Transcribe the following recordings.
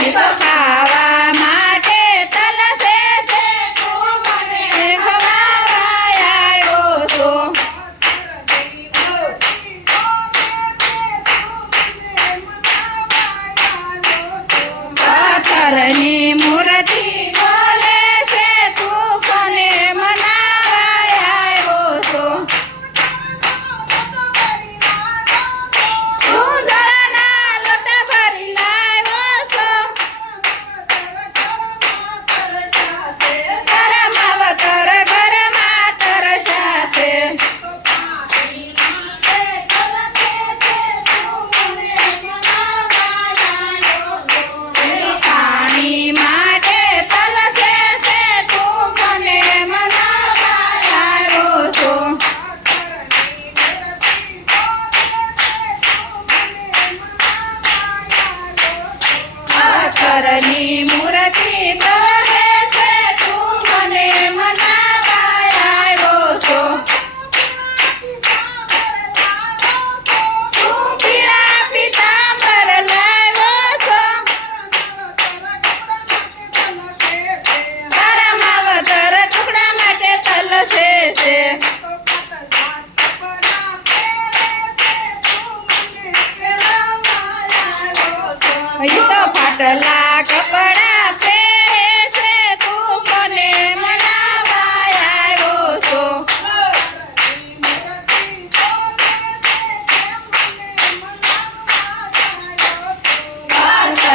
Vai tocar.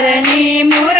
Dharani മുര